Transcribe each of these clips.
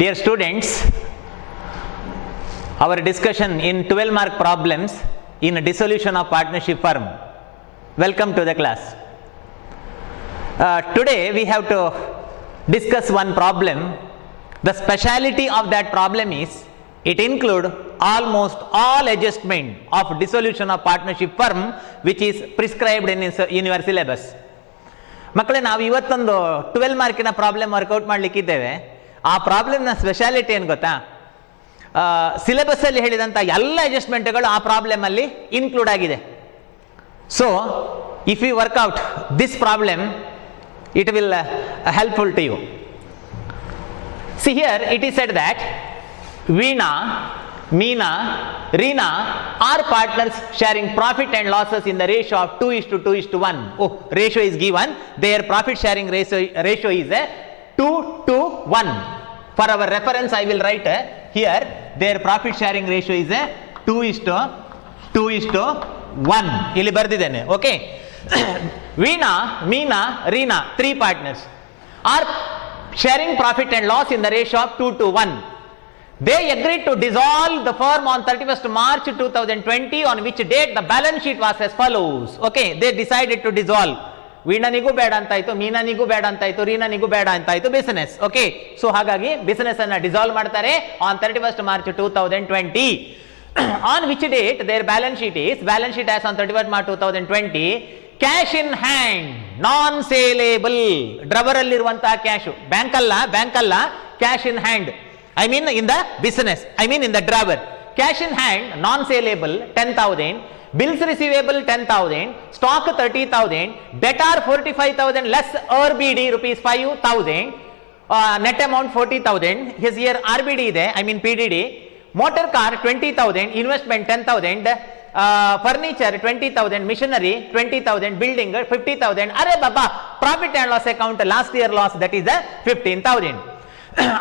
Dear students, our discussion in 12 mark problems in dissolution of partnership firm. Welcome to the class. Today we have to discuss one problem. The speciality of that problem is it includes almost all adjustment of dissolution of partnership firm which is prescribed in your syllabus. ಮಕ್ಕಳೇ, ನಾವು ಇವತ್ತೊಂದು 12 ಮಾರ್ಕಿನ problem workout ಮಾಡಲಿಕ್ಕಿದ್ದೇವೆ. ಆ ಪ್ರಾಬ್ಲಮ್ನ speciality ಏನು ಗೊತ್ತಾ? ಸಿಲೆಬಸ್ಸಲ್ಲಿ ಹೇಳಿದಂಥ ಎಲ್ಲ ಅಡ್ಜಸ್ಟ್ಮೆಂಟ್ಗಳು ಆ ಪ್ರಾಬ್ಲಮಲ್ಲಿ ಇನ್ಕ್ಲೂಡ್ ಆಗಿದೆ. So if you work out this problem it will helpful to you. See here it is said that Veena, Meena, Reena are partners sharing profit and losses in the ratio of 2:2:1. Oh, ratio is given. Their profit sharing ratio is 2:1. For our reference I will write here their profit sharing ratio is 2:1. ಇಲ್ಲಿ ಬರೆದಿದ್ದೇನೆ. Okay. Veena, Meena, Reena, three partners are sharing profit and loss in the ratio of 2:1. They agreed to dissolve the firm on 31st March 2020, on which date the balance sheet was as follows. Okay, they decided to dissolve. ವೀಣನಿಗೂ ಬೇಡ ಅಂತಾಯ್ತು, ಮೀನನಿಗೂ ಬೇಡ ಅಂತಾಯ್ತು, ರೀನನಿಗೂ ಬೇಡ ಅಂತಾಯ್ತು business. Okay, so ಹಾಗಾಗಿ business ಅನ್ನ dissolve ಮಾಡ್ತಾರೆ on 31st March 2020. On which date their balance sheet as on 31st March 2020. Cash in hand, non saleable, drawer ಅಲ್ಲಿರುವಂತಹ cash, bank ಅಲ್ಲ, cash in hand, I mean in the business, I mean in the drawer. Cash in hand, non saleable 10,000, bills receivable 10,000, stock 30,000, debtor 45,000 less RBD rupees 5,000, net amount 40,000. His year RBD ಇದೆ, I mean PDD. Motor car 20,000, investment 10,000, furniture 20,000, machinery 20,000, building 50,000. Arre baba, profit and loss account last year loss, that is 15,000.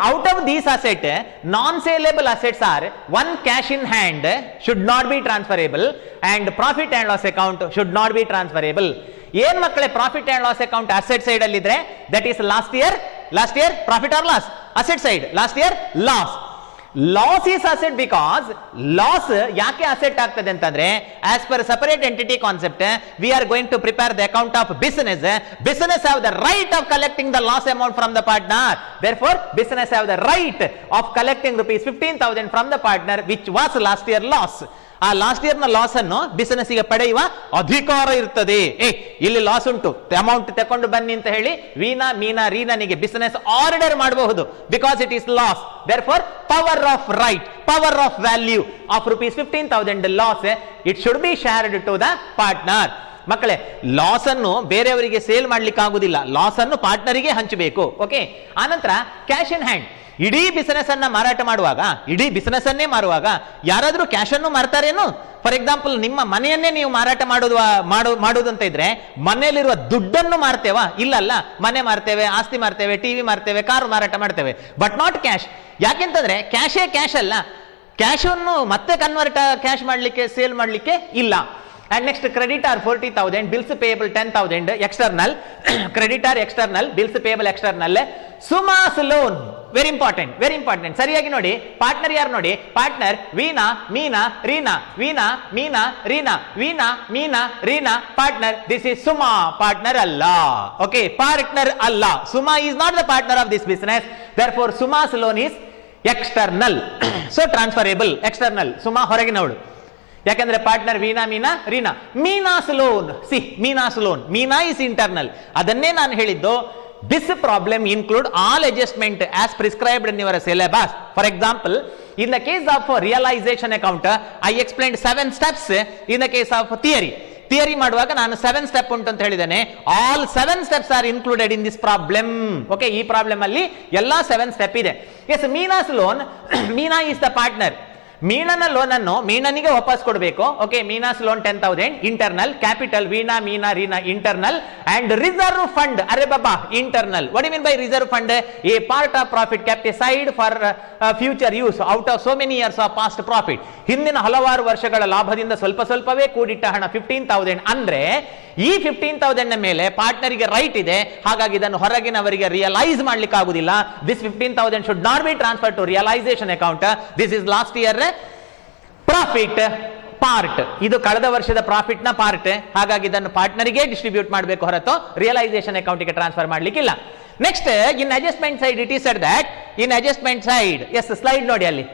Out of these assets, non-saleable assets are one, cash in hand should not be transferable and profit and loss account should not be transferable. ಏನ್ ಮಕ್ಕಳೇ, profit and loss account asset side ಅಲ್ಲಿ ಇದ್ರೆ that is last year profit or loss, asset side last year loss. Loss is asset because loss ಯಾಕೆ asset ಆಗ್ತದೆ ಅಂತಂದ್ರೆ as per separate entity concept we are going to prepare the account of business. Business have the right of collecting the loss amount from the partner. Therefore business have the right of collecting rupees 15,000 from the partner which was last year loss. ಆ last year ನ loss ಅನ್ನು business ಗೆ ಪಡೆಯುವ ಅಧಿಕಾರ ಇರ್ತದೆ. ಇಲ್ಲಿ loss ಉಂಟು, amount ತಕೊಂಡು ಬನ್ನಿ ಅಂತ ಹೇಳಿ ವೀನಾ, ಮೀನಾ, ರೀನನಿಗೆ ಬಿಸಿನೆಸ್ ಆರ್ಡರ್ ಮಾಡಬಹುದು because it is loss. Therefore power of right, power of value of rupees 15,000 loss, it should be shared to the partner. ಮಕ್ಕಳೇ, ಲಾಸ್ ಅನ್ನು ಬೇರೆಯವರಿಗೆ ಸೇಲ್ ಮಾಡ್ಲಿಕ್ಕೆ ಆಗುದಿಲ್ಲ, ಲಾಸ್ ಅನ್ನು ಪಾರ್ಟ್ನರಿಗೆ ಹಂಚಬೇಕು. ಓಕೆ, ಆನಂತರ ಕ್ಯಾಶ್ ಇನ್ ಹ್ಯಾಂಡ್. ಇಡೀ ಬಿಸಿನೆಸ್ ಅನ್ನ ಮಾರಾಟ ಮಾಡುವಾಗ, ಇಡೀ ಬಿಸಿನೆಸ್ ಅನ್ನೇ ಮಾರುವಾಗ ಯಾರಾದ್ರೂ ಕ್ಯಾಶ್ ಅನ್ನು ಮಾರ್ತಾರೇನು? ಫಾರ್ ಎಕ್ಸಾಂಪಲ್, ನಿಮ್ಮ ಮನೆಯನ್ನೇ ನೀವು ಮಾರಾಟ ಮಾಡುವುದು ಅಂತ ಇದ್ರೆ ಮನೆಯಲ್ಲಿರುವ ದುಡ್ಡನ್ನು ಮಾರ್ತೇವಾ? ಇಲ್ಲಲ್ಲ, ಮನೆ ಮಾರ್ತೇವೆ, ಆಸ್ತಿ ಮಾರ್ತೇವೆ, ಟಿವಿ ಮಾರ್ತೇವೆ, ಕಾರು ಮಾರಾಟ ಮಾಡ್ತೇವೆ, ಬಟ್ ನಾಟ್ ಕ್ಯಾಶ್. ಯಾಕೆಂತಂದ್ರೆ ಕ್ಯಾಶೇ ಕ್ಯಾಶ್ ಅಲ್ಲ, ಕ್ಯಾಶ್ ಅನ್ನು ಮತ್ತೆ ಕನ್ವರ್ಟ್ ಕ್ಯಾಶ್ ಮಾಡ್ಲಿಕ್ಕೆ, ಸೇಲ್ ಮಾಡ್ಲಿಕ್ಕೆ ಇಲ್ಲ. And next, creditor 40,000, bills payable 10,000, external, creditor external, bills payable external. Suma's loan, very important, very important. ಸರಿಯಾಗಿ ನೋಡಿ, ಪಾರ್ಟ್ನರ್ ಯಾರು ನೋಡಿ, partner Veena, Meena, Reena, Veena, Meena, Reena, Veena, Meena, Reena, partner. This is Suma, partner ಅಲ್ಲ. ಓಕೆ, ಪಾರ್ಟ್ನರ್ ಅಲ್ಲ. Suma is not the partner of this business. Therefore, Suma's loan is external. So transferable, external. Suma ಹೊರಗಿನವಳು. ಯಾಕಂದ್ರೆ partner Veena, Meena, Reena. Meena's loan, see Meena's loan, Meena is internal. ಅದನ್ನೇ ನಾನು ಹೇಳಿದ್ದು, this problem include all adjustment as prescribed in your syllabus. For example, in the case of realisation account I explained 7 steps. In the case of theory ಮಾಡುವಾಗ ನಾನು 7 step ಉಂಟು ಅಂತ ಹೇಳಿದ್ದೇನೆ. All 7 steps are included in this problem. Okay, ಈ problem ಅಲ್ಲಿ ಎಲ್ಲಾ 7 step ಇದೆ. S, Meena's loan, Meena is the partner. ಮೀನನ ಲೋನ್ ಅನ್ನು ಮೀನನಿಗೆ ವಾಪಸ್ ಕೊಡಬೇಕು. Okay, Meena's loan 10,000, internal. Capital Veena, Meena, Reena, internal. And reserve fund, ಅರೆ ಬಾಬಾ, internal. What you mean by reserve fund? A part of profit kept aside for future use out of so many years of past profit. ಹಿಂದಿನ ಹಲವಾರು ವರ್ಷಗಳ ಲಾಭದಿಂದ ಸ್ವಲ್ಪವೇ ಕೂಡಿಟ್ಟ ಹಣ 15,000 ಅಂದ್ರೆ ಈ 15,000 ಮೇಲೆ ಪಾರ್ಟ್ನರಿಗೆ ರೈಟ್ ಇದೆ, ಹಾಗಾಗಿ ಇದನ್ನು ಹೊರಗಿನವರಿಗೆ ರಿಯಲೈಸ್ ಮಾಡ್ಲಿಕ್ಕೆ ಆಗುದಿಲ್ಲ. This 15,000 should not be transfer to realisation account. This is last year profit part. ಇದು ಕಳೆದ ವರ್ಷದ ಪ್ರಾಫಿಟ್ ನ ಪಾರ್ಟ್, ಹಾಗಾಗಿ ಇದನ್ನು ಪಾರ್ಟ್ನರಿಗೆ ಡಿಸ್ಟ್ರಿಬ್ಯೂಟ್ ಮಾಡಬೇಕು ಹೊರತು ರಿಯಲೈಸೇಷನ್ ಅಕೌಂಟ್ಗೆ ಟ್ರಾನ್ಸ್ಫರ್ ಮಾಡ್ಲಿಕ್ಕಿಲ್ಲ. Next in adjustment side it is said that in adjustment side, yes slide ನೋಡಿ ಅಲ್ಲಿ,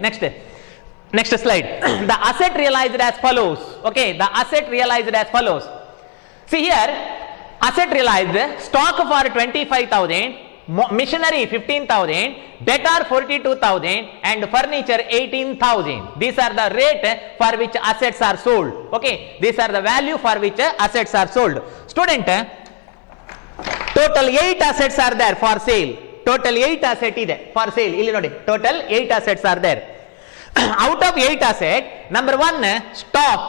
next slide. The asset realized as follows. Okay, the asset realized as follows. See here, asset realized, stock for 25,000, machinery 15,000, debtor 42,000 and furniture 18,000. These are the rate for which assets are sold. Okay, these are the value for which assets are sold. Student, total 8 assets are there for sale. Total 8 asset ide for sale. Illi nodi, total 8 assets are there. Out of 8 asset, number 1 stock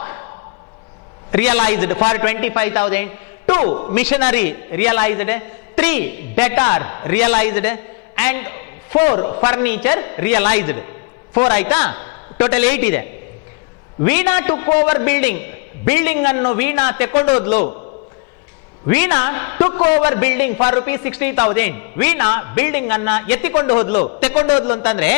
realized for 25,000, 2 machinery realized, 3 debtor realized and 4 furniture realized. 4 ಆಯ್ತಾ, total 8 ಇದೆ. Veena took over building ಅನ್ನು ವೀಣಾ ತೆಕೊಂಡು ಹೋದ್ಲು. Veena took over building for ₹60,000. Veena building ಅನ್ನ ಎತ್ತಿಕೊಂಡು ಹೋದ್ಲು. ತೆಕೊಂಡು ಹೋದ್ಲು ಅಂತಂದ್ರೆ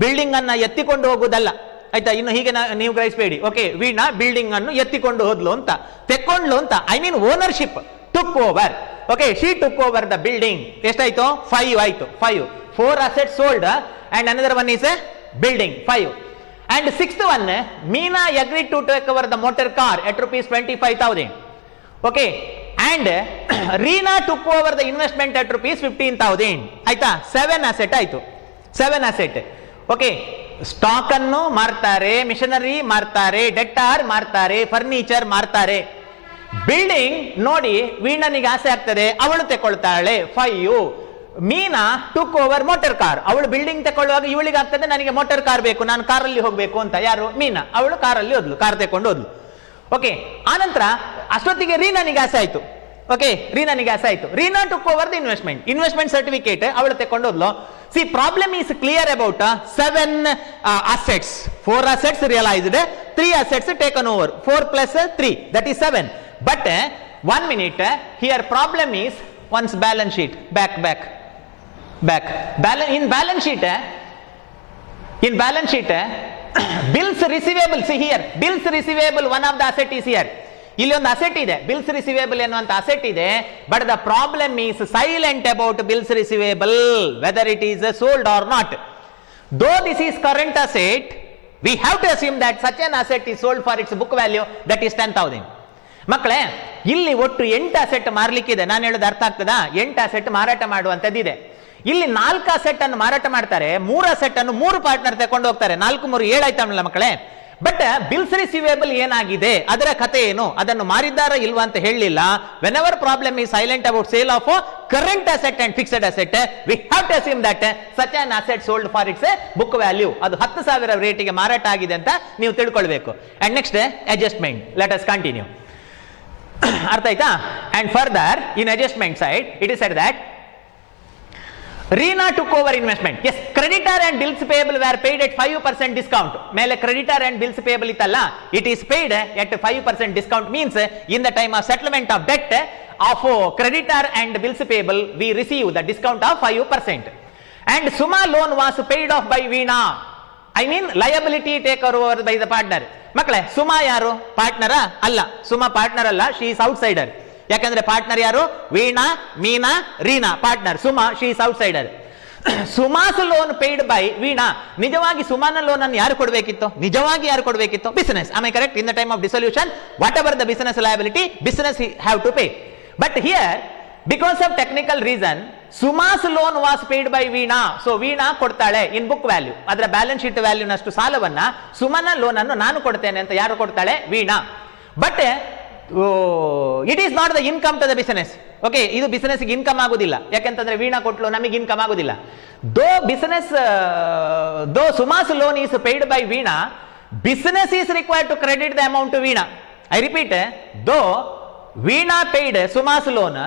building ಅನ್ನ ಎತ್ತಿಕೊಂಡು ಹೋಗುದಲ್ಲ, ಆಯ್ತಾ? ಇನ್ನು ಹೀಗೆ ನೀವು ಗ್ರಹಿಸಬೇಡಿ. ಓಕೆ, ವೀಣಾ ಬಿಲ್ಡಿಂಗ್ ಅನ್ನು ಎತ್ತಿಕೊಂಡು ಹೋದ್ಲು ಅಂತ, ತೆಕ್ಕೊಂಡ್ಲು ಅಂತ, I mean ownership. Took over. Okay, she took over the building. ಎಷ್ಟಾಯ್ತು? 5 ಆಯ್ತು. 5. 4 assets sold and another one is a building. 5. And 6th one, Meena agreed to take over the motor car at ₹25,000. Okay, and Reena took over the investment at ₹15,000. ಆಯ್ತಾ? 7 asset ಆಯ್ತು. 7 asset. Okay, stock ಅನ್ನು ಮಾರ್ತಾರೆ, missionary ಮಾರ್ತಾರೆ, debtor ಮಾರ್ತಾರೆ, furniture ಮಾರ್ತಾರೆ. Building ನೋಡಿ ವೀಣನಿಗೆ ಆಸೆ ಆಗ್ತದೆ, ಅವಳು ತಗೊಳ್ತಾಳೆ 5. ಮೀನಾ ಟುಕ್ ಓವರ್ ಮೋಟರ್ ಕಾರ್. ಅವಳು ಬಿಲ್ಡಿಂಗ್ ತಗೊಳ್ಳುವಾಗ ಇವಳಿಗೆ ಆಗ್ತದೆ ನನಗೆ ಮೋಟರ್ ಕಾರ್ ಬೇಕು, ನಾನು ಕಾರಲ್ಲಿ ಹೋಗ್ಬೇಕು ಅಂತ. ಯಾರು? ಮೀನಾ. ಅವಳು ಕಾರಲ್ಲಿ ಹೋದ್ಲು, ಕಾರ್ ತಕೊಂಡು ಹೋದ್ಲು. ಓಕೆ, ಆನಂತರ ಅಷ್ಟೊತ್ತಿಗೆ ರೀನಾನಿಗೆ ಆಸೆ ಆಯ್ತು. ಓಕೆ, ರೀನಾನಿಗೆ ಆಸೆ ಆಯ್ತು. Reena took over the investment certificate ಅವಳು ತಕೊಂಡು ಹೋದ್ಲು. C, problem is clear about 7 assets. 4 assets realized, 3 assets taken over. 4 plus 3, that is 7. But 1 minute, here problem is one's balance sheet. Back. In balance sheet, bills receivable. See here, bills receivable, one of the asset is here. ಇಲ್ಲಿ ಒಂದು asset ಇದೆ, bills receivable ಎನ್ನುವಂತ asset ಇದೆ. But the problem is silent about bills receivable, whether it is sold or not. Though this is current asset, we have to assume that such an asset is sold for its book value, that is 10,000. ಮಕ್ಕಳೇ, ಇಲ್ಲಿ ಒಟ್ಟು 8 asset ಮಾರ್ಲಿಕ್ಕಿದೆ. ನಾನು ಹೇಳೋದು ಅರ್ಥ ಆಗ್ತದಾ? 8 asset ಮಾರಾಟ ಮಾಡುವಂತದ್ದಿದೆ. ಇಲ್ಲಿ 4 asset ಅನ್ನು ಮಾರಾಟ ಮಾಡ್ತಾರೆ, 3 ಅಸೆಟ್ ಅನ್ನು 3 ಪಾರ್ಟ್ನರ್ ತಗೊಂಡು ಹೋಗ್ತಾರೆ. 4 3 7 ಆಯ್ತಲ್ಲ ಮಕ್ಕಳೇ. ಬಟ್ ಬಿಲ್ಸ್ ರಿಸಿವೇಬಲ್ ಏನಾಗಿದೆ, ಅದರ ಕಥೆ ಏನು, ಅದನ್ನು ಮಾರಿದ್ದಾರ ಇಲ್ವಾ ಅಂತ ಹೇಳಲಿಲ್ಲ. Whenever problem is silent about sale of current asset and fixed asset, we have to assume that such an asset sold for its book value. ಅದು 10,000 ರೇಟಿಗೆ ಮಾರಾಟ ಆಗಿದೆ ಅಂತ ನೀವು ತಿಳ್ಕೊಳ್ಬೇಕು. And next adjustment, let us continue. ಅರ್ಥ ಆಯ್ತಾ? And further in adjustment side it is said that Reena took over investment. Yes, creditor and bills payable were paid at 5% discount. ಮೇಲೆ creditor and bills payable ಇತ್ತಲ್ಲ, it is paid at 5% discount. Means in the time of settlement of debt of creditor and bills payable, we receive the discount of 5%. And Suma loan was paid off by Veena. I mean liability taken over by the partner. ಮಕ್ಕಳೇ, ಸುಮಾ ಯಾರು? Partner ಅಲ್ಲ. Suma partner ಅಲ್ಲ, she is outsider. ಯಾಕಂದ್ರೆ partner ಯಾರು? Veena, Meena, Reena. Partner Suma, she is outsider. Suma's loan paid by Veena. ನಿಜವಾಗಿ ಸುಮಾನ loan ಅನ್ನು ಯಾರು ಕೊಡಬೇಕಿತ್ತು? ನಿಜವಾಗಿ ಯಾರು ಕೊಡಬೇಕಿತ್ತು? Business. Am I correct? In the time of dissolution, whatever the business liability, business have to pay. But here because of technical reason, Suma's loan was paid by Veena. So Veena ಕೊಡ್ತಾಳೆ in book value, ಅದರ balance sheet ವ್ಯಾಲ್ಯೂನಷ್ಟು ಸಾಲವನ್ನ ಸುಮನ loan ಅನ್ನು ನಾನು ಕೊಡ್ತೇನೆ ಅಂತ ಯಾರು ಕೊಡ್ತಾಳೆ? Veena. But it is not the income to the business. Okay, ಇದು ಬಿಸಿನೆಸ್ ಇನ್ಕಮ್ ಆಗುದಿಲ್ಲ. ಯಾಕೆಂತಂದ್ರೆ ವೀಣಾ ಕೊಟ್ಲು, ನಮಗೆ ಇನ್ಕಮ್ ಆಗುದಿಲ್ಲ. Though Suma's loan is paid by Veena, business is required to credit the amount to Veena. I repeat, though Veena paid Suma's loan,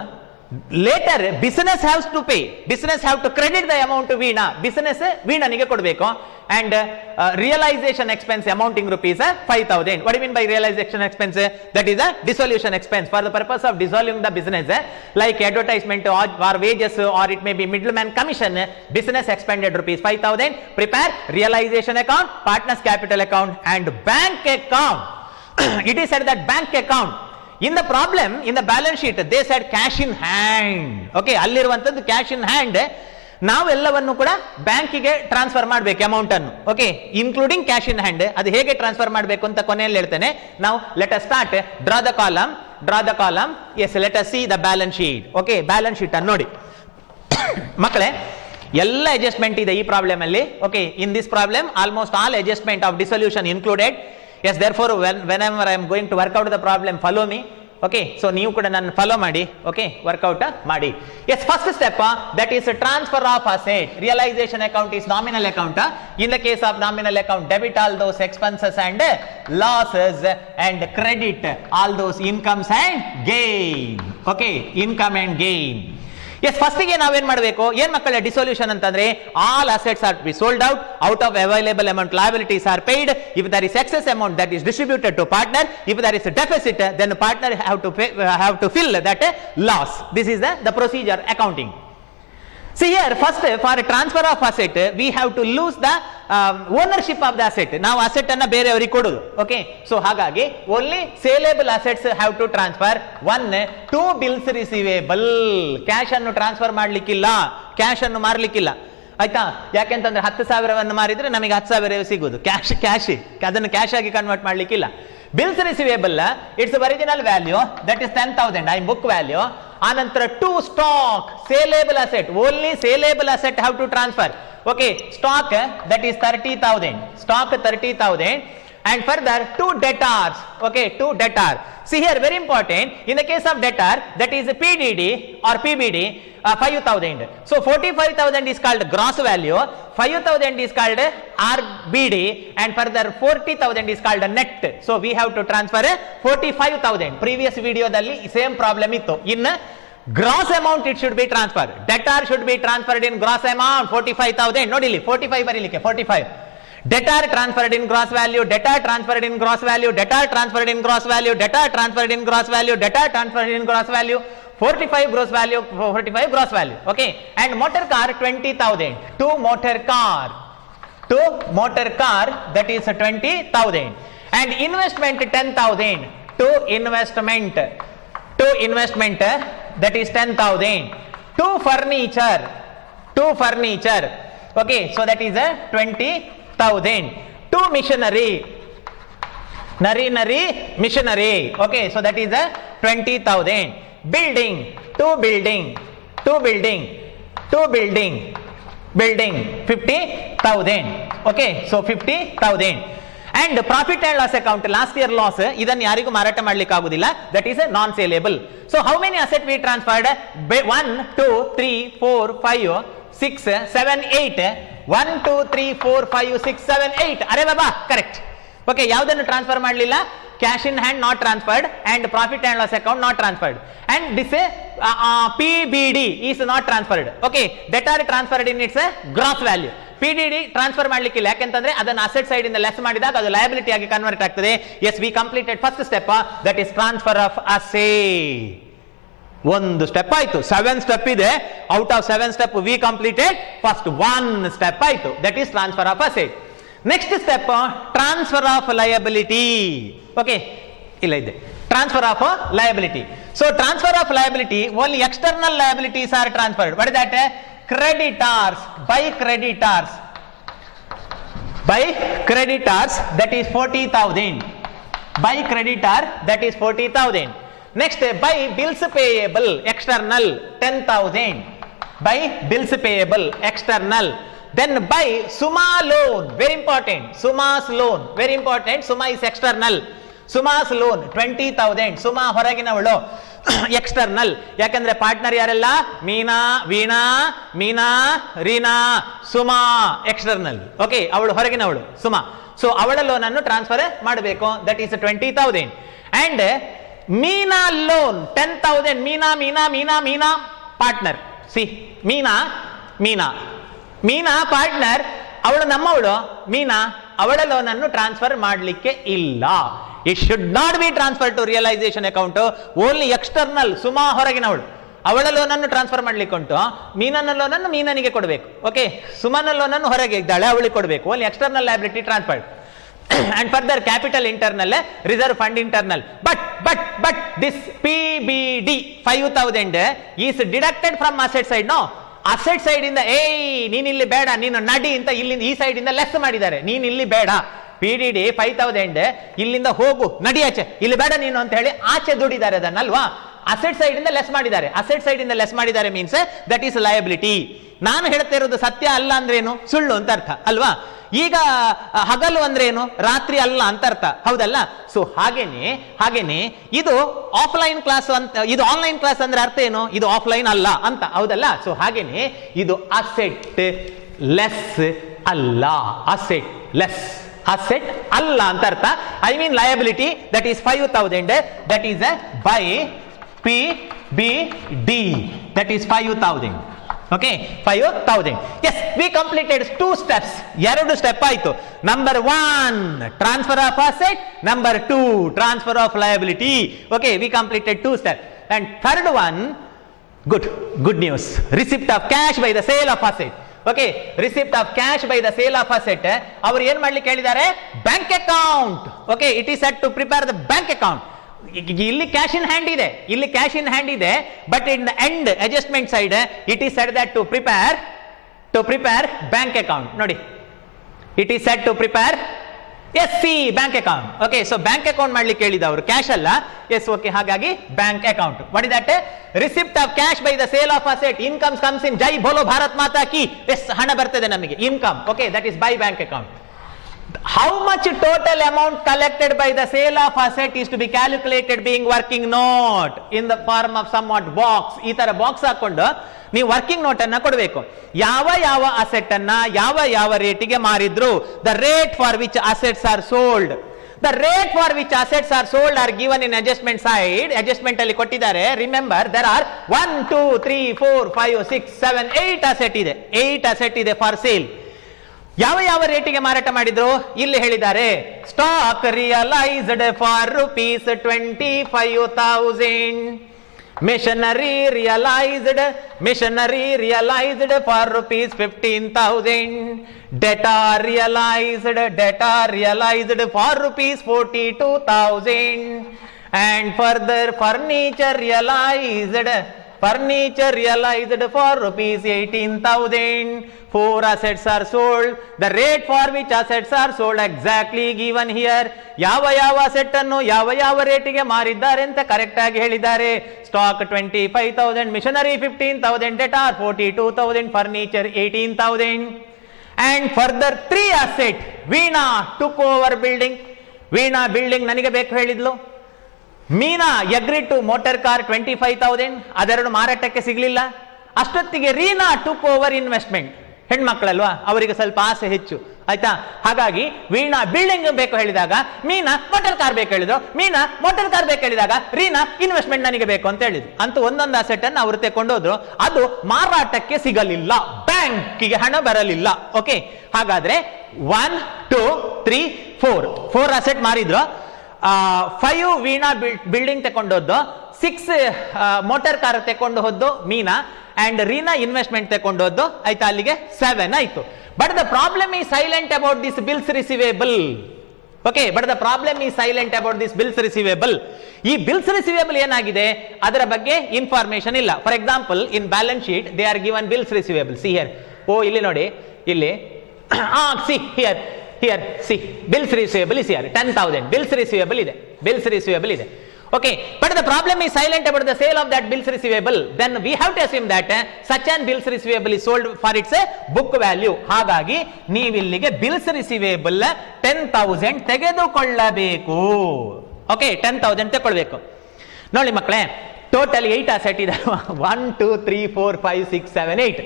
later business has to pay, business have to credit the amount to Veena, business Veenaniಗೆ ಕೊಡಬೇಕು, and realization expense amounting rupees 5,000. What do you mean by realization expense? That is a dissolution expense for the purpose of dissolving the business, like advertisement or wages, or it may be middleman commission. Business expended rupees 5,000. Prepare realization account, partners capital account, and bank account. It is said that bank account, in the problem, in the balance sheet, they said cash in hand. Okay, ಅಲ್ಲಿರುವಂತದ್ದು cash in hand. ನಾವೆಲ್ಲವನ್ನು ಕೂಡ ಬ್ಯಾಂಕಿಗೆ transfer ಮಾಡಬೇಕು amount ಅನ್ನು. Okay, including cash in hand. ಅದು ಹೇಗೆ transfer ಮಾಡಬೇಕು ಅಂತ ಕೊನೆಯಲ್ಲಿ ಹೇಳ್ತೇನೆ. ನಾವು let us start, draw the column. Yes, let us see the balance sheet. Okay, balance sheet ಅನ್ನು ನೋಡಿ ಮಕ್ಕಳೇ. ಎಲ್ಲ ಅಡ್ಜಸ್ಟ್ಮೆಂಟ್ ಇದೆ ಈ ಪ್ರಾಬ್ಲಮ್ ಅಲ್ಲಿ. Okay, in this problem almost all adjustment of dissolution included. Yes, therefore whenever I am going to work out the problem, follow me. Okay, so ನೀವು ಕೂಡ ನನ್ನ ಫಾಲೋ ಮಾಡಿ. ಓಕೆ, ವರ್ಕೌಟ್ ಮಾಡಿ. Yes, first step, that is transfer of asset. Realization account is nominal account. In the case of nominal account, debit all those expenses and losses and credit all those incomes and gain. Okay, income and gain. Yes, ಫಸ್ಟಿಗೆ ನಾವೇನ್ ಮಾಡಬೇಕು, ಏನ್ ಮಕ್ಕಳೇ dissolution ಅಂತಂದ್ರೆ all assets are be sold out of available amount liabilities are paid. If there is excess amount that is distributed to partner. If there is deficit then partner have to fill that loss. This is the procedure accounting. See here, first for transfer of asset, we have to lose the ownership of the asset. ನಾವು asset ಅನ್ನ ಬೇರೆಯವರಿಗೆ ಕೊಡೋದು. Okay, so ಹಾಗಾಗಿ only saleable assets have to transfer. 1, 2 bills receivable. Cash ಅನ್ನು transfer ಮಾಡ್ಲಿಕ್ಕಿಲ್ಲ, cash ಅನ್ನು ಮಾರ್ಲಿಕ್ಕಿಲ್ಲ. ಆಯ್ತಾ? ಯಾಕೆಂತಂದ್ರೆ 10,000 ಮಾರಿದ್ರೆ ನಮಗೆ 10,000 ಸಿಗುದು. ಕ್ಯಾಶ್ ಅದನ್ನು ಕ್ಯಾಶ್ ಆಗಿ ಕನ್ವರ್ಟ್ ಮಾಡ್ಲಿಕ್ಕಿಲ್ಲ. Bills receivable, its original value, that is 10,000 I book value. ಆನಂತರ 2 stock saleable asset, only saleable asset have to transfer. Okay, stock that is 30,000, stock 30,000. and further 2 debtors. Okay, 2 debtors. See here, very important, in the case of debtor, that is PDD or PBD, 5,000. So 45,000 is called gross value, 5,000 is called RBD, and further 40,000 is called net. So we have to transfer 45,000. Previous video dalli same problem ittu. In gross amount it should be transferred. Debtor should be transferred in gross amount 45,000. Nodili 45 barilike 45. Debtor transferred in gross value, debtor transferred in gross value, debtor transferred in gross value, debtor transferred in gross value, debtor transferred in gross value, 45 gross value, 45 gross value. Okay, and motor car 20,000. To motor car, that is 20,000. And investment 10,000. To investment, that is 10,000. To furniture. Okay, so that is 20,000. To machinery, machinery. Okay, so that is 20,000. Building, to building, 50,000. Okay, so 50,000. And profit and loss account, last year loss, idan yarigu marata madlikke agudilla, that is a non saleable. So how many asset we transferred? 1, 2, 3, 4, 5, 6, 7, 8. 1, 2, 3, 4, 5, 6, 7, 8. Are baba, correct. Okay, ಯಾವುದನ್ನು transfer ಮಾಡಲಿಲ್ಲ? Cash in hand not transferred, and profit and loss account not transferred, and this PBD is not transferred. Okay, debtor transferred in its gross value. PDD ಟ್ರಾನ್ಸ್ಫರ್ ಮಾಡ್ಲಿಕ್ಕಿಲ್ಲ, ಯಾಕೆಂತಂದ್ರೆ ಅದನ್ನ asset side ಇಂದ less ಮಾಡಿದಾಗ ಅದು liability ಆಗಿ convert ಆಗ್ತದೆ. Yes, we completed first step, that is transfer of asset. ಒಂದು ಸ್ಟೆಪ್ ಆಯ್ತು, 7 ಸ್ಟೆಪ್ ಇದೆ. Out of 7 step we completed first 1 step ಆಯ್ತು, that is transfer of asset. Next step transfer of liability. Okay, ಇಲ್ಲ ಇದೆ transfer of liability. So transfer of liability, only external liabilities are transferred. What is that? creditors, by creditors, that is 40,000. By creditor, that is 40,000. Next, by bills payable, external 10,000. By bills payable, external. Then by Suma loan, very important, Suma's loan, very important. Suma is external. Suma's loan 20,000. Suma ಹೊರಗಿನವಳು, external. ಯಾಕಂದ್ರೆ partner ಯಾರೆಲ್ಲ? Meena, Veena, Reena, Suma external. Okay, ಅವಳು ಹೊರಗಿನವಳು Suma. So ಅವಳ loan ಅನ್ನು transfer ಮಾಡಬೇಕು, that is 20,000. And Meena loan 10,000. Meena partner. See Meena partner, ಅವಳು ನಮ್ಮವಳು. ಮೀನಾ ಅವಳ ಲೋನ್ ಅನ್ನು ಟ್ರಾನ್ಸ್ಫರ್ ಮಾಡಲಿಕ್ಕೆ ಇಲ್ಲ. It should not be transfer to realisation account. Only external, Suma ಹೊರಗಿನವಳು, ಅವಳ ಲೋನನ್ನು ಟ್ರಾನ್ಸ್ಫರ್ ಮಾಡ್ಲಿಕ್ಕೆ ಉಂಟು. ಮೀನನ ಲೋನನ್ನು ಮೀನನಿಗೆ ಕೊಡಬೇಕು. ಓಕೆ, ಸುಮನ ಲೋನನ್ನು ಹೊರಗೆ ಇದ್ದಾಳೆ, ಅವಳಿಗೆ ಕೊಡಬೇಕು. Only external liability transfer. And further capital internal, reserve fund internal. But this PBD 5,000 is deducted from asset side. No, asset side ಇಂದ ನೀನ್ ಇಲ್ಲಿ ಬೇಡ, ನೀನು ನಡಿ ಅಂತ ಇಲ್ಲಿಂದ ಈ ಸೈಡ್ ಇಂದ ಲೆಸ್ ಮಾಡಿದ್ದಾರೆ. ನೀನ್ ಇಲ್ಲಿ ಬೇಡ, PDD 5,000 ಇಲ್ಲಿಂದ ಹೋಗು, ನಡಿ ಆಚೆ, ಇಲ್ಲಿ ಬೇಡ ನೀನು ಅಂತ ಹೇಳಿ ಆಚೆ ದುಡಿದ್ದಾರೆ ಅದನ್ನಲ್ವಾ. ಅಸೆಟ್ ಸೈಡ್ ಇಂದ ಲೆಸ್ ಮಾಡಿದ್ದಾರೆ. ಅಸೆಟ್ ಸೈಡ್ ಇಂದ ಲೆಸ್ ಮಾಡಿದ್ದಾರೆ ಮೀನ್ಸ್ ದಟ್ ಈಸ್ ಲಯಬಿಲಿಟಿ. ನಾನು ಹೇಳ್ತಾ ಇರೋದು ಸತ್ಯ ಅಲ್ಲ ಅಂದ್ರೇನು? ಸುಳ್ಳು ಅಂತ ಅರ್ಥ ಅಲ್ವಾ. ಈಗ ಹಗಲು ಅಂದ್ರೇನು? ರಾತ್ರಿ ಅಲ್ಲ ಅಂತ ಅರ್ಥ, ಹೌದಲ್ಲ. ಸೊ ಹಾಗೇನೆ ಇದು ಆಫ್ಲೈನ್ ಕ್ಲಾಸ್ ಅಂತ, ಇದು ಆನ್ಲೈನ್ ಕ್ಲಾಸ್ ಅಂದ್ರೆ ಅರ್ಥ ಏನು? ಇದು ಆಫ್ಲೈನ್ ಅಲ್ಲ ಅಂತ, ಹೌದಲ್ಲ. ಸೊ ಹಾಗೇನೆ ಇದು ಅಸೆಟ್ ಲೆಸ್ ಅಲ್ಲ, ಅಸೆಟ್ ಅಲ್ಲ ಅಂತ ಅರ್ಥ. I mean liability that is 5,000, that is by PBD, that is 5,000. Okay, 5,000. Yes, we completed 2 steps. ಎರಡು ಸ್ಟೆಪ್ ಆಯ್ತು. Number 1 transfer of asset, number 2 transfer of liability. Okay, we completed 2 steps. And third one, good news, receipt of cash by the sale of asset. Okay, receipt of cash by the sale of asset. ಅವರು ಏನು ಮಾಡ್ಲಿಕ್ಕೆ ಹೇಳಿದ್ದಾರೆ? Bank account. Okay, it is set to prepare the bank account. ಇಲ್ಲಿ cash in hand ಇದೆ, but in the end adjustment side it is said that to prepare bank account. ನೋಡಿ, it is said to prepare bank account. Okay, so bank account ಮಾಡ್ಲಿಕ್ಕೆ ಹೇಳಿದ ಅವರು, cash ಅಲ್ಲ. Yes, okay, ಹಾಗಾಗಿ bank account. What is that? Receipt of cash by the sale of asset. Income comes in, ಜೈ ಬೋಲೋ ಭಾರತ್ ಮಾತಾ ಕಿ. Yes, ಹಣ ಬರ್ತದೆ ನಮಗೆ, income. Okay, that is by bank account. How much total amount collected by the sale of asset is to be calculated being working note in the form of somewhat box. ಈ ತರ box ಹಾಕೊಂಡು ನೀವು working note ಅನ್ನ ಕೊಡಬೇಕು. ಯಾವ asset ಅನ್ನ ಯಾವ ರೇಟಿಗೆ ಮಾರಿದ್ರು, the rate for which assets are sold. The rate for which assets are sold are given in adjustment side. Adjustment ಅಲ್ಲಿ ಕೊಟ್ಟಿದ್ದಾರೆ. Remember, there are 1, 2, 3, 4, 5, 6, 7, 8 asset ಇದೆ. 8 asset ಇದೆ ಫಾರ್ ಸೇಲ್. ಯಾವ ರೇಟಿಗೆ ಮಾರಾಟ ಮಾಡಿದ್ರು ಇಲ್ಲಿ ಹೇಳಿದ್ದಾರೆ. Stock realised for ₹25,000. Machinery realised for ₹15,000. ಡೇಟಾ realised for ₹42,000. and further furniture realized for ₹18,000. 4 assets are sold. The rate for which assets are sold exactly given here. ಯಾವ ಅಸೆಟ್ ಅನ್ನು ಯಾವ ರೇಟಿಗೆ ಮಾರಿದ್ದಾರೆ ಅಂತ ಕರೆಕ್ಟ್ ಆಗಿ ಹೇಳಿದ್ದಾರೆ. ಸ್ಟಾಕ್ 25,000, ಮಿಷನರಿ 15,000, ಡೇಟಾ 42,000, furniture 18,000. and further 3 assets. Veena took over building. Veena building ನನಗೆ ಬೇಕು ಹೇಳಿದ್ಲು. ಮೀನಾ agreed to motor car 25,000. ಅದೆರಡು ಮಾರಾಟಕ್ಕೆ ಸಿಗಲಿಲ್ಲ. ಅಷ್ಟೊತ್ತಿಗೆ ರೀನಾ took over investment. ಹೆಣ್ಮಕ್ಳಲ್ವಾ, ಅವರಿಗೆ ಸ್ವಲ್ಪ ಆಸೆ ಹೆಚ್ಚು, ಆಯ್ತಾ. ಹಾಗಾಗಿ ವೀಣಾ ಬಿಲ್ಡಿಂಗ್ ಬೇಕು ಹೇಳಿದಾಗ ಮೀನಾ ಮೋಟರ್ ಕಾರ್ ಬೇಕು ಹೇಳಿದ್ರು. ಮೀನಾ ಮೋಟರ್ ಕಾರ್ ಬೇಕು ಹೇಳಿದಾಗ ರೀನಾ ಇನ್ವೆಸ್ಟ್ಮೆಂಟ್ ನನಗೆ ಬೇಕು ಅಂತ ಹೇಳಿದ್ರು. ಅಂತೂ ಒಂದೊಂದು ಅಸೆಟ್ ಅನ್ನು ಅವರು ತೆಕೊಂಡೋದ್ರು. ಅದು ಮಾರಾಟಕ್ಕೆ ಸಿಗಲಿಲ್ಲ, ಬ್ಯಾಂಕಿಗೆ ಹಣ ಬರಲಿಲ್ಲ. ಓಕೆ, ಹಾಗಾದ್ರೆ 1, 2, 3, 4 ಅಸೆಟ್ ಮಾರಿದ್ರು. 5 ವೀಣಾ ಬಿಲ್ಡಿಂಗ್ ತಕೊಂಡೋದ್ದು, 6 ಮೋಟರ್ ಕಾರ್ ತಕೊಂಡು ಹೋದ್ದು ಮೀನಾ, and ರೀನಾ ಇನ್ವೆಸ್ಟ್ಮೆಂಟ್ ತಕೊಂಡೋದ್ದು, ಆಯ್ತಾ. ಅಲ್ಲಿಗೆ 7 ಆಯ್ತು. But the problem is silent about this bills receivable. Okay, but the problem is silent about this bills receivable. ಈ ಬಿಲ್ಸ್ ರಿಸಿವೇಬಲ್ ಏನಾಗಿದೆ ಅದರ ಬಗ್ಗೆ ಇನ್ಫಾರ್ಮೇಶನ್ ಇಲ್ಲ. For example, in balance sheet they are given bills receivable. See here, ಇಲ್ಲಿ ನೋಡಿ, ಇಲ್ಲಿ see here see bills receivable is here 10,000 bills receivable ಇದೆ. Okay, but the problem is silent about the sale of that bills receivable. Then we have to assume that such an bills receivable is sold for its book value. ಹಾಗಾಗಿ ನೀವಿಲ್ಲಿಗೆ bills receivable 10,000 ತೆಗೆದುಕೊಳ್ಳಬೇಕು. Okay, 10,000 ತಗೊಳ್ಬೇಕು. ನೋಡಿ ಮಕ್ಕಳೇ, total 8 asset ಇದೆ. 1, 2, 3, 4, 5, 6, 7, 8.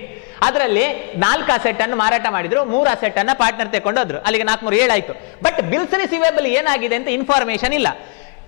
ಅದರಲ್ಲಿ 4 asset ಅನ್ನು ಮಾರಾಟ ಮಾಡಿದ್ರು, 3 ಅಸೆಟ್ ಅನ್ನ ಪಾರ್ಟ್ನರ್ ತಗೊಂಡೋದ್ರು. ಅಲ್ಲಿಗೆ 4, 3, 7 ಆಯ್ತು. ಬಟ್ ಬಿಲ್ಸ್ ರಿಸಿವೇಬಲ್ ಏನಾಗಿದೆ ಅಂತ ಇನ್ಫಾರ್ಮೇಶನ್ ಇಲ್ಲ.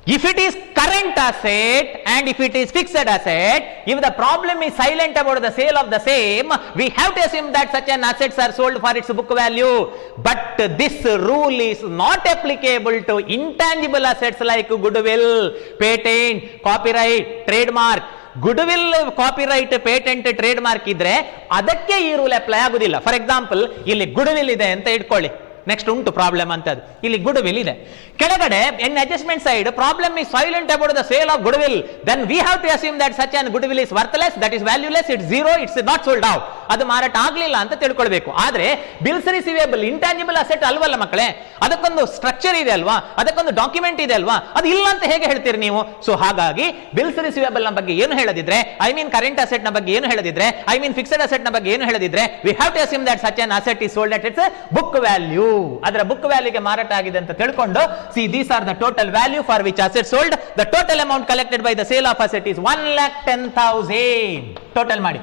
If it is current asset and if it is fixed asset, if the problem is silent about the sale of the same, we have to assume that such an assets are sold for its book value. But this rule is not applicable to intangible assets like goodwill, patent, copyright, trademark. Goodwill, copyright, patent, trade mark ಇದ್ರೆ ಅದಕ್ಕೆ ಈ rule apply ಆಗುದಿಲ್ಲ. For example, ಇಲ್ಲಿ goodwill ಇದೆ ಅಂತ ಇಟ್ಕೊಳ್ಳಿ, next ಉಂಟು problem ಅಂತ. ಅದು ಇಲ್ಲಿ ಗುಡ್ವಿಲ್ ಇದೆ, ಕೆಳಗಡೆ in adjustment side problem is silent about the sale of goodwill, then we have to assume that such an goodwill is worthless, that is valueless, it's zero, it's not sold out, ಅದು ಮಾರಾಟ ಆಗ್ಲಿಲ್ಲ ಅಂತ ತಿಳ್ಕೊಳ್ಬೇಕು. ಆದ್ರೆ bills receivable intangible asset ಅಲ್ವಲ್ಲ ಮಕ್ಕಳೇ, ಅದಕ್ಕೊಂದು structure ಇದೆ ಅಲ್ವಾ, ಅದಕ್ಕೊಂದು ಡಾಕ್ಯುಮೆಂಟ್ ಇದೆ ಅಲ್ವಾ, ಅದು ಇಲ್ಲ ಅಂತ ಹೇಗೆ ಹೇಳ್ತೀರಿ ನೀವು? ಸೊ ಹಾಗಾಗಿ ಬಿಲ್ಸ್ ರಿಸೀವೇಬಲ್ ನ ಬಗ್ಗೆ ಏನು ಹೇಳದಿದ್ರೆ, ಐ ಮೀನ್ ಕರೆಂಟ್ ಅಸೆಟ್ ನ ಬಗ್ಗೆ ಏನು ಹೇಳದಿದ್ರೆ, ಐ ಮೀನ್ ಫಿಕ್ಸ್ಡ್ ಅಸೆಟ್ ನ ಬಗ್ಗೆ ಏನು ಹೇಳದಿದ್ರೆ, we have to assume that such an asset is sold at its book value, ಅದರ ಬುಕ್ ವ್ಯಾಲ್ಯೂಗೆ ಮಾರಾಟ ಆಗಿದೆ ಅಂತ ತಿಳ್ಕೊಂಡು, see these are the total value for which asset sold. The total amount collected by the sale of asset is 1,10,000. Total ಮಾಡಿ,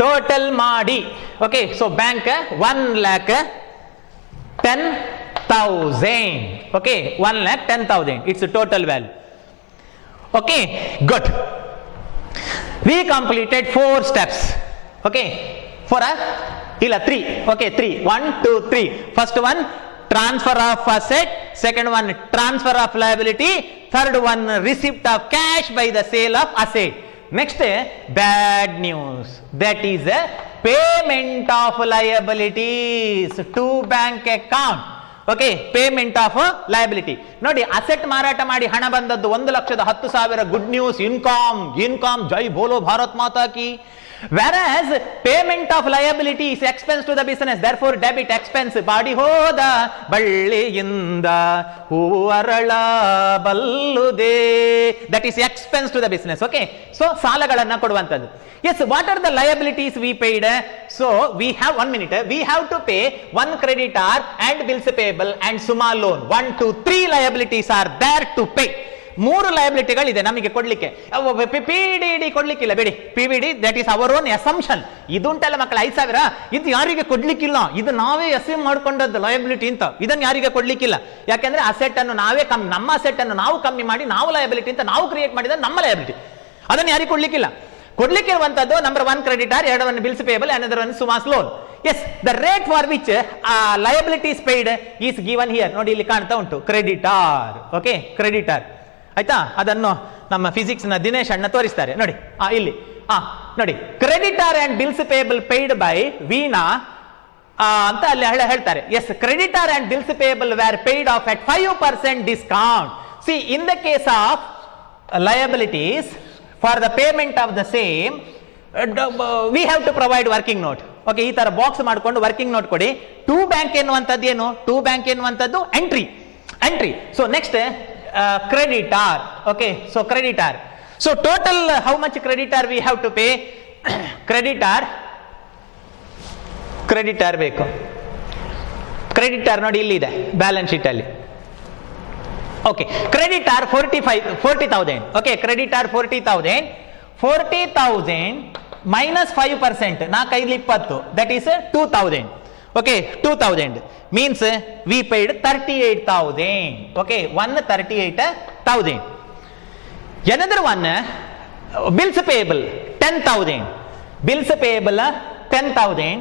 total ಮಾಡಿ. Okay, so bank 1,10,000. Okay, 1,10,000 it's total value. Okay, good. We completed 4 steps. Okay, for a illa 3. Okay, 3. 1, 2, 3. First one, transfer of asset. Second one, transfer of liability. Third one, receipt of cash by the sale of asset. Next, bad news. That is a payment of liabilities to bank account. Okay, payment of liability. ನೋಡಿ, asset ಮಾರಾಟ ಮಾಡಿ ಹಣ ಬಂದದ್ದು 1,10,000. Good news, income, ಜೈ ಬೋಲೋ ಭಾರತ್ ಮಾತಾ ಕಿ. Whereas payment of liability is expense to the business, therefore debit expense. Body ಹೋದ ಬಳ್ಳಿಯಿಂದ ಹೂವು ಅರಳಬಲ್ಲುದೆ, that is expense to the business. Okay, so ಸಾಲಗಳನ್ನ ಕೊಡುವಂತದ್ದು. Yes, what are the liabilities we paid? So we have 1 minute. We have to pay 1 creditor and bills payable and Suma loan. 1, 2, 3 liabilities are there to pay. 3 ಲಯಬಿಲಿಟಿಗಳಿದೆ ನಮಗೆ ಕೊಡ್ಲಿಕ್ಕೆ. PDD ಕೊಡ್ಲಿಕ್ಕಿಲ್ಲ, ಬೇಡಿ. PBD that is our own assumption. ಇದುಂಟಲ್ಲ ಮಕ್ಕಳ 5,000, ಇದು ಯಾರಿಗೆ ಕೊಡ್ಲಿಕ್ಕಿಲ್ಲ, ಇದು ನಾವೇ ಅಸ್ಯೂಮ್ ಮಾಡ್ಕೊಂಡದ್ದು ಲಯಬಿಲಿಟಿ ಅಂತ. ಇದನ್ನು ಯಾರಿಗೆ ಕೊಡ್ಲಿಕ್ಕಿಲ್ಲ, ಯಾಕೆಂದ್ರೆ ಅಸೆಟ್ ಅನ್ನು ನಾವೇ ಕಮ್ಮಿ, ನಮ್ಮ ಅಸೆಟ್ ಅನ್ನು ನಾವು ಕಮ್ಮಿ ಮಾಡಿ ನಾವು ಲಯಬಿಲಿಟಿ ಅಂತ ನಾವು ಕ್ರಿಯೇಟ್ ಮಾಡಿದ ನಮ್ಮ ಲಯಬಿಲಿಟಿ, ಅದನ್ನು ಯಾರಿಗೆ ಕೊಡ್ಲಿಕ್ಕಿಲ್ಲ. ಕೊಡ್ಲಿಕ್ಕಿರುವಂತದ್ದು number 1 creditor, 2 bills payable, another one Suma's loan. Yes, the rate for which liability is paid is given here. ನೋಡಿ, ಇಲ್ಲಿ ಕಾಣ್ತಾ ಉಂಟು ಕ್ರೆಡಿಟಾರ್. ಓಕೆ, ಕ್ರೆಡಿಟಾರ್ ಆಯ್ತಾ, ಅದನ್ನು ನಮ್ಮ ಫಿಸಿಕ್ಸ್ ನ ದಿನೇಶ್ ಅಣ್ಣ ತೋರಿಸ್ತಾರೆ ನೋಡಿ. ಇಲ್ಲಿ ನೋಡಿ, creditor and bills payable paid by Veena ಅಂತ ಅಲ್ಲಿ ಹೇಳ್ತಾರೆ. Yes, creditor and bills payable were paid off at 5% discount. See, in the case of liabilities for the payment of the same we have to provide working note. Okay, ಈ ತರ box ಮಾಡ್ಕೊಂಡು working note ಕೊಡಿ. To bank ಎನ್ನುವಂಥದ್ದು ಏನು? To bank ಎನ್ನುವಂಥದ್ದು entry. So next creditor. Okay, so creditor. So total how much creditor we have to pay? creditor ಬೇಕು. creditor ನೋಡಿ ಇಲ್ಲಿ ಇದೆ ಬ್ಯಾಲೆನ್ಸ್ ಶೀಟ್ ಅಲ್ಲಿ. Okay, creditor 40,000. Okay, creditor 40,000 minus 5%, 4/5 that is 2,000. Okay, 2,000 means we paid 38,000. Okay, 138,000. Another one, bills payable 10,000. Bills payable 10,000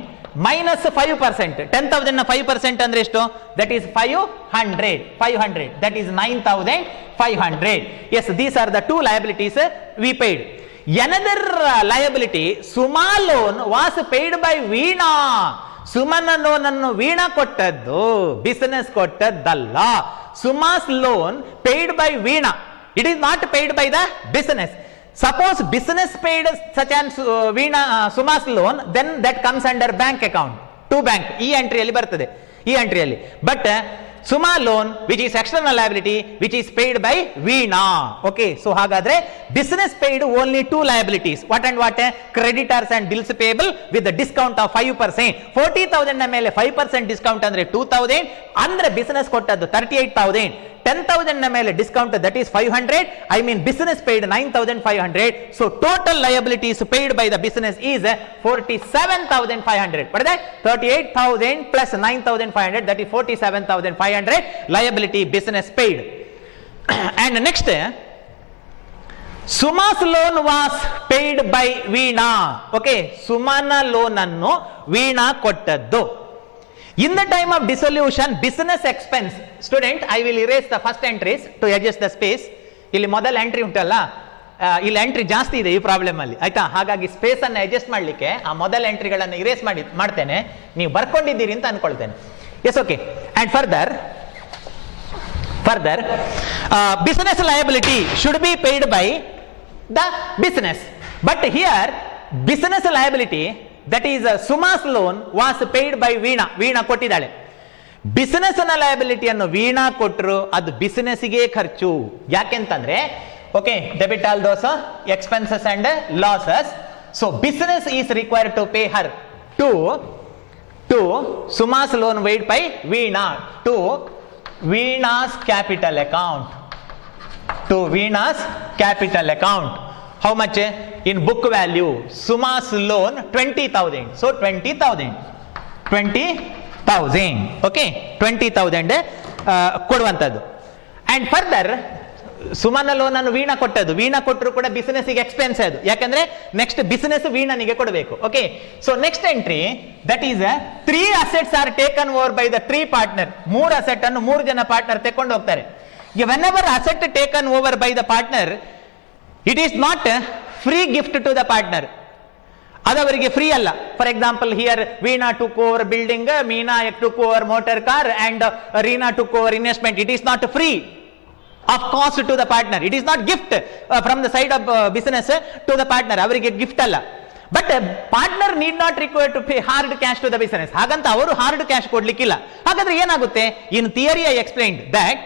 minus 5%. 10,000 ನ 5% ಅಂದ್ರೆ ಎಷ್ಟು? That is 500. That is 9,500. Yes, these are the 2 liabilities we paid. Another liability, Suma loan was paid by Veena. ಸುಮನ loan ಅನ್ನು ವೀಣಾ ಕೊಟ್ಟದ್ದು, business ಕೊಟ್ಟದ್ದಲ್ಲ. Suma's loan paid by Veena, it is not paid by the business. Suppose business paid such on Veena Suma's loan, then that comes under bank account, to bank, ಈ ಎಂಟ್ರಿಯಲ್ಲಿ ಬರ್ತದೆ, ಈ ಎಂಟ್ರಿಯಲ್ಲಿ. But Suma loan, which is external liability, which is paid by Veena. Okay, so ಹಾಗಾದ್ರೆ business paid only 2 liabilities. What and what? Creditors and bills payable with the discount of 5%. 40,000 ನ ಮೇಲೆ 5% discount ಅಂದ್ರೆ 2,000, ಅಂದ್ರೆ business ಕೊಟ್ಟದ್ದು 38,000. 10,000 ನ ಮೇಲೆ discount, that is 500. I mean business paid 9,500. So total liabilities paid by the business is 47,500. What is that? 38,000 plus 9,500, that is 47,500 liability business paid. And next, Suma's loan was paid by Veena. Okay, Sumana loan annu Veena kottaddu. In the time of dissolution, business expense. Student, I will erase the first entries to adjust the space. ಇಲ್ಲಿ ಮೊದಲ entry ಉಂಟಲ್ಲ, ಇಲ್ಲಿ entry ಜಾಸ್ತಿ ಇದೆ ಈ problem ಅಲ್ಲಿ, ಆಯ್ತಾ? ಹಾಗಾಗಿ ಸ್ಪೇಸ್ ಅನ್ನು ಅಡ್ಜಸ್ಟ್ ಮಾಡಲಿಕ್ಕೆ ಆ ಮೊದಲ ಎಂಟ್ರಿಗಳನ್ನು ಇರೇಸ್ ಮಾಡ್ತೇನೆ. ನೀವು ಬರ್ಕೊಂಡಿದ್ದೀರಿ ಅಂತ ಅನ್ಕೊಳ್ತೇನೆ. Yes, okay. And further business liability should be paid by the business. But here, business liability, that is Suma's loan, was paid by Veena. Veena ಕೊಟ್ಟಿದ್ದಾಳೆ. ಬಿಸಿನೆಸ್ ನ ಲಯಬಿಲಿಟಿ ಅನ್ನು ವೀಣಾ ಕೊಟ್ಟರು, ಅದು ಬಿಸಿನೆಸ್ಗೆ ಖರ್ಚು. ಯಾಕೆಂತಂದ್ರೆ, okay, debit all those expenses and losses. So business is required to pay her to Suma's loan paid by Veena to Veena's capital account. To Veena's capital account. How much? In book value, Suma's loan 20,000. So 20,000. Okay, 20,000 ಕೊಡುವಂಥದ್ದು. And further, Sumana loan ಅನ್ನು ವೀಣಾ ಕೊಟ್ಟದ್ದು. ವೀಣಾ ಕೊಟ್ಟರು ಕೂಡ business expense ಅದು, ಯಾಕಂದ್ರೆ next business ವೀಣನಿಗೆ ಕೊಡಬೇಕು. Okay, so next entry, that is 3 assets are taken over by the 3 partner. 3 asset ಅನ್ನು 3 ಜನ ಪಾರ್ಟ್ನರ್ ತೆಕೊಂಡು ಹೋಗ್ತಾರೆ. Whenever asset taken over by the partner, it is not free gift to the partner. ಅದು ಅವರಿಗೆ free ಅಲ್ಲ. For example, here Veena took over building, Meena took over motor car and Reena took over investment. It is not free of cost to the partner. It is not gift from the side of business to the partner. ಅವರಿಗೆ gift ಅಲ್ಲ. But partner need not require to pay hard cash to the business. ಹಾಗಂತ ಅವರು hard cash ಕೊಡ್ಲಿಕ್ಕಿಲ್ಲ. ಹಾಗಾದ್ರೆ ಏನಾಗುತ್ತೆ? In theory I explained that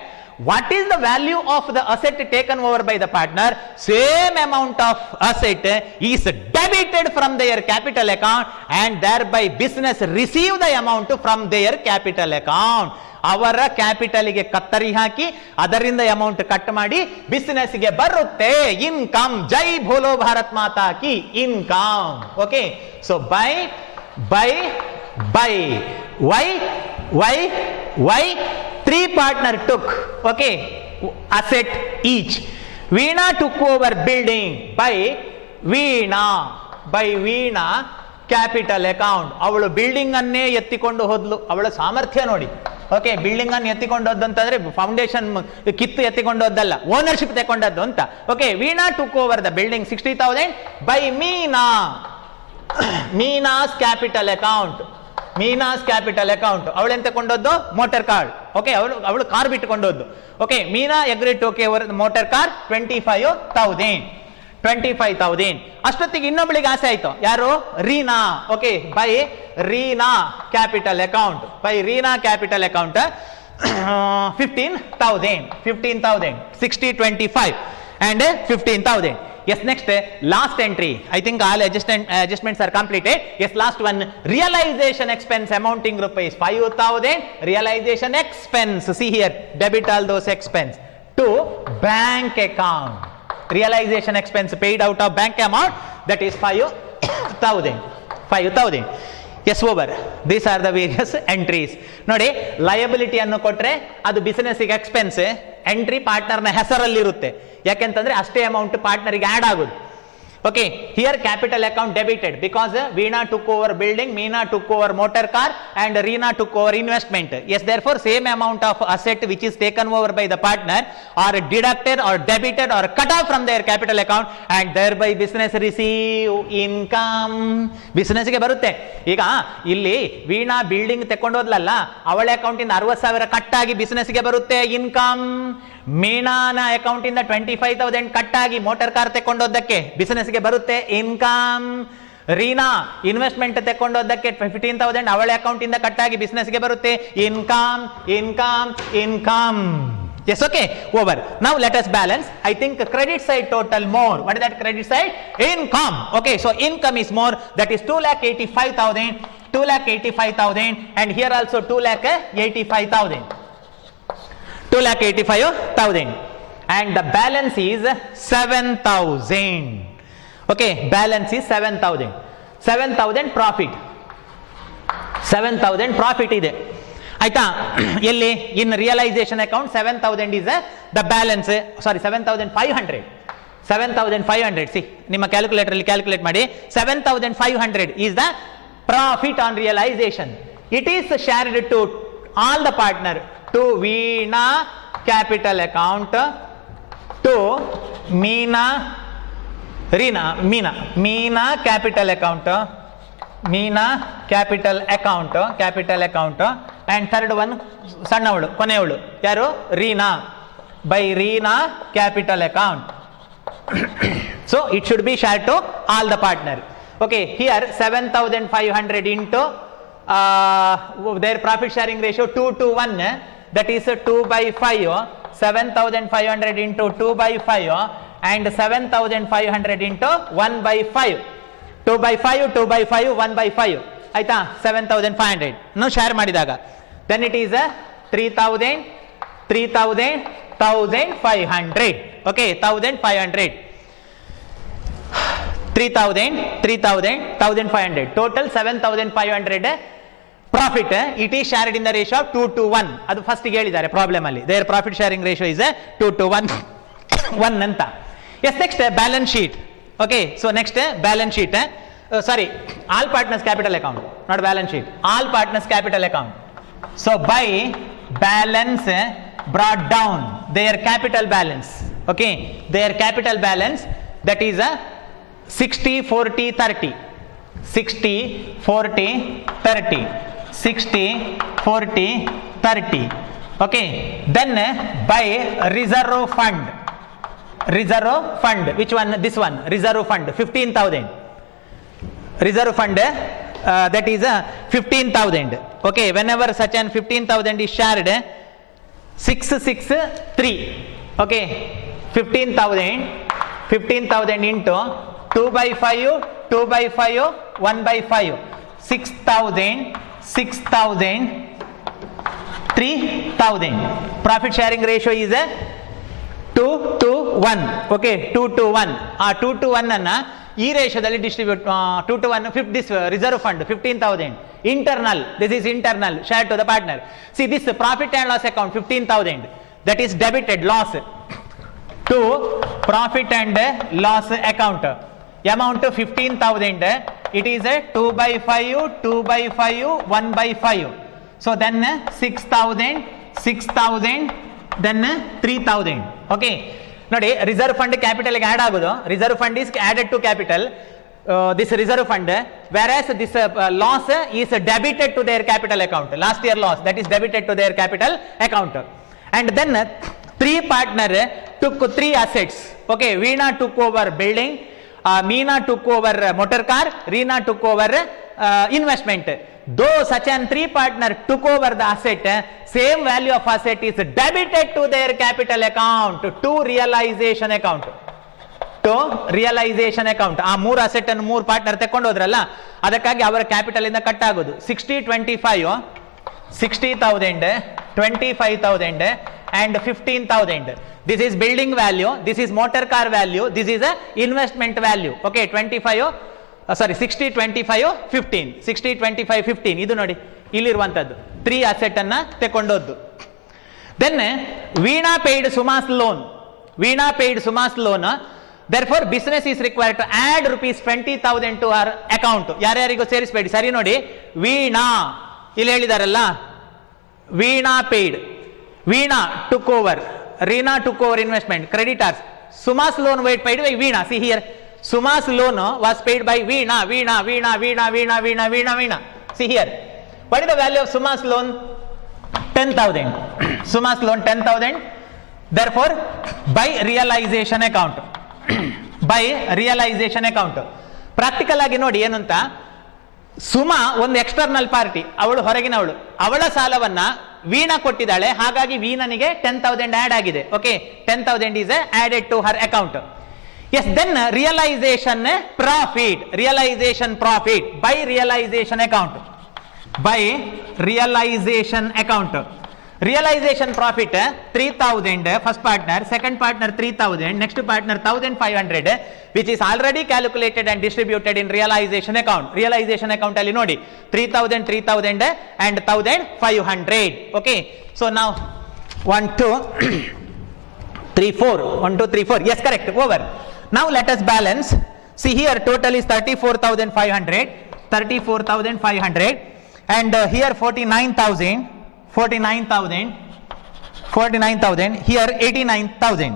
what is the value of the asset taken over by the partner, same amount of asset is debited from their capital account and thereby business receive the amount from their capital account. ಅವರ ಕ್ಯಾಪಿಟಲ್ಗೆ ಕತ್ತರಿ ಹಾಕಿ ಅದರಿಂದ amount cut ಮಾಡಿ ಬಿಸಿನೆಸ್ಗೆ ಬರುತ್ತೆ income. ಜೈ ಭೋಲೋ ಭಾರತ್ ಮಾತಾ ಕಿ income. Okay, so by why 3 partner took, okay, asset each. Veena took over building by Veena capital account. ಅವಳು ಬಿಲ್ಡಿಂಗ್ ಅನ್ನೇ ಎತ್ತಿಕೊಂಡು ಹೋದ್ಲು. ಅವಳ ಸಾಮರ್ಥ್ಯ ನೋಡಿ. ಓಕೆ, ಬಿಲ್ಡಿಂಗ್ ಅನ್ನು ಎತ್ತಿಕೊಂಡು ಹೋದಂತಂದ್ರೆ ಫೌಂಡೇಶನ್ ಕಿತ್ತು ಎತ್ತಿಕೊಂಡು ಹೋದಲ್ಲ, ಓನರ್ಶಿಪ್ ತಗೊಂಡದ್ದು ಅಂತ. Okay, Veena took over the building 60,000 by Meena's capital account. Meena's capital account. ಅವಳೆಂತ ಕೊಂಡೋದ್ದು? Motor car. ಓಕೆ, ಅವಳು ಕಾರ್ ಬಿಟ್ಟುಕೊಂಡೋದ್ದು. Okay, Meena agree to take over motor car 25,000. ಅಷ್ಟೊತ್ತಿಗೆ ಇನ್ನೊಬ್ಬಳಿಗೆ ಆಸೆ ಆಯ್ತು. ಯಾರು? Reena. Okay, by Reena capital account. 15,000. 60, 25 and 15,000. Yes, next, last entry. I think all adjustments are completed. Yes, last one, realization expense amounting rupees 5,000. Realization expense, see here, debit all those expense to bank account. Realization expense paid out of bank amount, that is 5,000. Yes, over. These are the various entries. ನೋಡಿ, liability ಅನ್ನು ಕೊಟ್ರೆ ಅದು business expense. Entry ಪಾರ್ಟ್ನರ್ನ ಹೆಸರಲ್ಲಿರುತ್ತೆ. ಯಾಕೆಂತಂದ್ರೆ ಅಷ್ಟೇ amount ಪಾರ್ಟ್ನರ್ಗೆ add ಆಗುದು. Okay, here capital account debited because Veena took over building, Meena took over motor car and Reena took over investment. Yes, therefore same amount of asset which is taken over by the partner are deducted or debited or cut off from their capital account and thereby business receive income. Business ಗೆ ಬರುತ್ತೆ. ಈಗ ಇಲ್ಲಿ Veena building ತಕೊಂಡೋದ್ಲಲ್ಲ, ಅವಳ account ಇಂದ 60,000 cut ಆಗಿ business ಗೆ ಬರುತ್ತೆ income. ಮೀನಾನ account ಇಂದ 25,000 ಕಟ್ ಆಗಿ ಮೋಟಾರ್ ಕಾರ್ ತಕೊಂಡೋದಕ್ಕೆ ಬಿಸಿನೆಸ್ ಗೆ ಬರುತ್ತೆ ಇನ್ಕಮ್. ರೀನಾ ಇನ್ವೆಸ್ಟ್ಮೆಂಟ್ ತಕೊಂಡೋದಕ್ಕೆ 15,000 ಅವಳ ಅಕೌಂಟ್ ಇಂದ ಕಟ್ ಆಗಿ ಬಿಸಿನೆಸ್ ಗೆ ಬರುತ್ತೆ income. Yes, okay, over. Now let us balance. I think credit side total more. What is that credit side? Income. Okay, so income is more, that is 2,85,000 and here also 2,85,000. 2,85,000 and the balance is 7,000. Okay, balance is 7,000 profit. 7,000 profit ಇದೆ. ಆಯ್ತಾ. ಎಲ್ಲಿ in realisation account 7000 is the balance, sorry 7500, 7500 see ನಿಮ್ಮ calculator ಅಲ್ಲಿ calculate ಮಾಡಿ. 7500 is the profit on realization. It is shared to all the partner, to Veena capital account, to Meena capital account, capital account, and third one ಸಣ್ಣವಳು ಕೊನೆಯವಳು ಯಾರು, Reena, by Reena capital account. So it should be shared to all the partner. Okay, here 7500 into their profit sharing ratio 2 to 1, that is 2 by 5. 7500 into 2 by 5 and 7500 into 1 by 5. 2 by 5, 2 by 5, 1 by 5 ಆಯ್ತಾ. 7500 share ಮಾಡಿದಾಗ then it is 3000, 1500. okay, 1500, 3000, 1500, total 7500 profit. It is shared in the ratio of 2 to 1. ಅದು first ಹೇಳಿದ್ದಾರೆ problem ಅಲ್ಲಿ, their profit sharing ratio is 2 to 1 ಅಂತ. yes, next balance sheet. okay, so next balance sheet, sorry, all partners capital account, not balance sheet, all partners capital account. so by balance brought down their capital balance. okay, their capital balance, that is 60 40 30, 60 40 30, 60 40 30. okay, then by reserve fund, which one, this one, reserve fund 15000, reserve fund that is 15000. okay, whenever such an 15000 is shared, 663. okay, 15000 into 2 by 5, 2 by 5, 1 by 5, 6000, 3000. profit sharing ratio is 2 to 1. okay, 2 to 1. 2 to 1 ಅನ್ನ ಈ ರೇಷಿಯೋದಲ್ಲಿ distribute 2 to 1. this reserve fund 15000 internal, this is internal, shared to the partner. see this profit and loss account 15000, that is debited loss to profit and loss account. amount 15000, it is 2 by 5, 2 by 5, 1 by 5. so then 6000, then 3000. okay, ನೋಡಿ reserve fund capital ಗೆ add ಆಗೋದು, reserve fund is added to capital, this reserve fund, whereas this loss is debited to their capital account, last year loss, that is debited to their capital account. and then three partner took 3 assets. okay, Veena took over building, Meena took over motor car, Reena took over investment. though such an 3 partner took over the asset, same value of asset is debited to their capital account, to realization account, to realization account. ಆ 3 asset ಅನ್ನು 3 partner ತಕೊಂಡು ಹೋದ್ರಲ್ಲ, ಅದಕ್ಕಾಗಿ ಅವರ capital ಇಂದ cut ಆಗೋದು 60 25, 60000, 25000 and 15000. this is building value, this is motor car value, this is a investment value. okay, 25 ಸಾರಿ 60 25 15, 60 25 15 ಇದು ನೋಡಿ ಇಲ್ಲಿರುವಂತದ್ದು 3 asset ಅನ್ನ ತಕೊಂಡೋದ್ದು. Then Veena paid Suma's loan, Veena paid Suma's loan, therefore business is required to add rupees 20000 to her account. ಯಾರ್ಯಾರಿಗೂ ಸೇರಿಸಬೇಡಿ, ಸರಿ ನೋಡಿ. ವೀಣಾ ಇಲ್ಲಿ ಹೇಳಿದಾರಲ್ಲ, Veena paid, Veena took over, Reena took over investment, creditors, Suma's loan was paid by Veena. see here, Suma's loan was paid by Veena. see here, what is the value of Suma's loan? 10000. Suma's loan 10000, therefore by realization account, by realization account. Practical ಆಗಿ ನೋಡಿ ಏನು ಅಂತ, ಸುಮಾ ಒಂದು external party, ಅವಳು ಹೊರಗಿನವಳು, ಅವಳ ಸಾಲವನ್ನ ವೀಣಾ ಕೊಟ್ಟಿದ್ದಾಳೆ, ಹಾಗಾಗಿ ವೀಣನಿಗೆ 10000 add ಆಗಿದೆ. Okay, 10000 is added to her account. yes, then realization profit, realization profit by realization account, by realization account. Realization profit 3000 first partner, second partner 3000, next partner 1500, which is already calculated and distributed in realization account. Realization account alli nodi 3000 3000 and 1500. Okay, so now 1 2 3 4 1 2 3 4, yes, correct, over. Now let us balance. See here, total is 34,500 and here 49,000 here 89,000,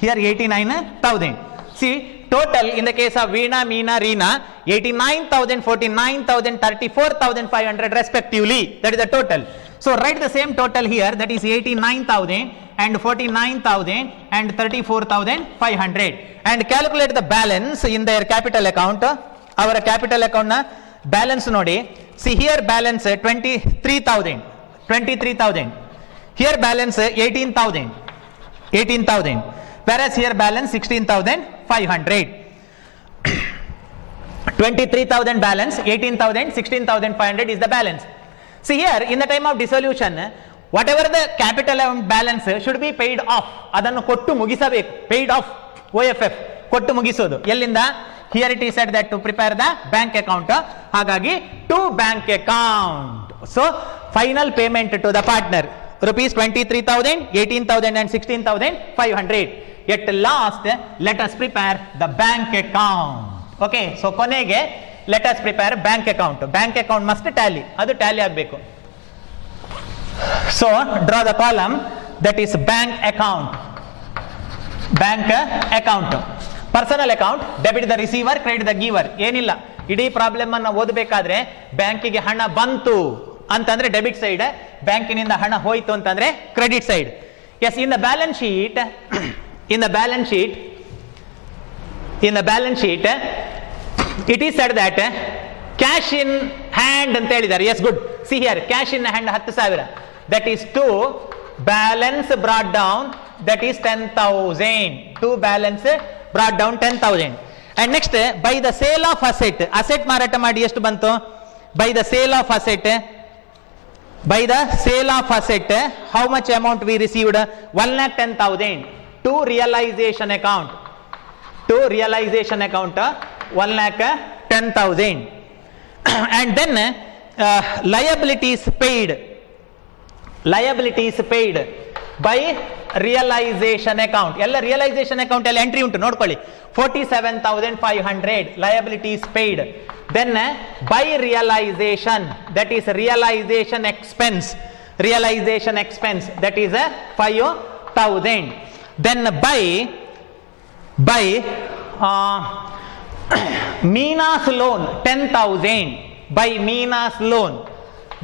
here 89,000. See, total in the case of Veena, Meena, Reena, 89,000, 49,000, 34,500 respectively. That is the total. So write the same total here, that is 89,000 and 49,000 and 34,500, and calculate the balance in their capital account. Our capital account na balance nodi. See here, balance 23,000, here balance 18,000, whereas here balance 16,500. 23,000 balance, 18,000, 16,500 is the balance. See here, in the time of dissolution, whatever the capital balance should be paid off. Adannu kottu mugisabeku, paid off, OFF kottu mugisodu. Ellinda? Here it is said that to prepare the bank account. Hagagi to bank account. So final payment to the partner rupees 23,000, 18,000 and 16,500. At last, let us prepare the bank account. Okay, so konege let us prepare bank account. Bank account must tally. Adu tally agbeku. So draw the column, that is bank account. Bank account. Personal account, debit the receiver, credit the giver. ಏನಲ್ಲ, ಇಡೀ problem ಅನ್ನು ಓದಬೇಕಾದ್ರೆ ಬ್ಯಾಂಕಿಗೆ ಹಣ ಬಂತು ಅಂತಂದ್ರೆ debit side, ಬ್ಯಾಂಕಿನಿಂದ ಹಣ ಹೋಯ್ತು ಅಂತಂದ್ರೆ credit side. Yes, in the balance sheet it is said that cash in hand ಅಂತ ಹೇಳಿದ್ದಾರೆ. Yes, good. See here, cash in hand 10,000, that is to balance brought down, that is 10,000. To balance brought down 10,000. And next, by the sale of asset ಮಾರಾಟ ಮಾಡಿ ಎಷ್ಟು ಬಂತು? By the sale of asset, how much amount we received? 1,10,000 to realization account. 1,10,000. And then liabilities paid by realization account. ಎಲ್ಲ realization account ಅಲ್ಲಿ entry ಉಂಟು, ನೋಡ್ಕೊಳ್ಳಿ. 47,500 liabilities paid. Then by realization, that is realization expense, that is 5,000. Then by Meena's loan 10,000.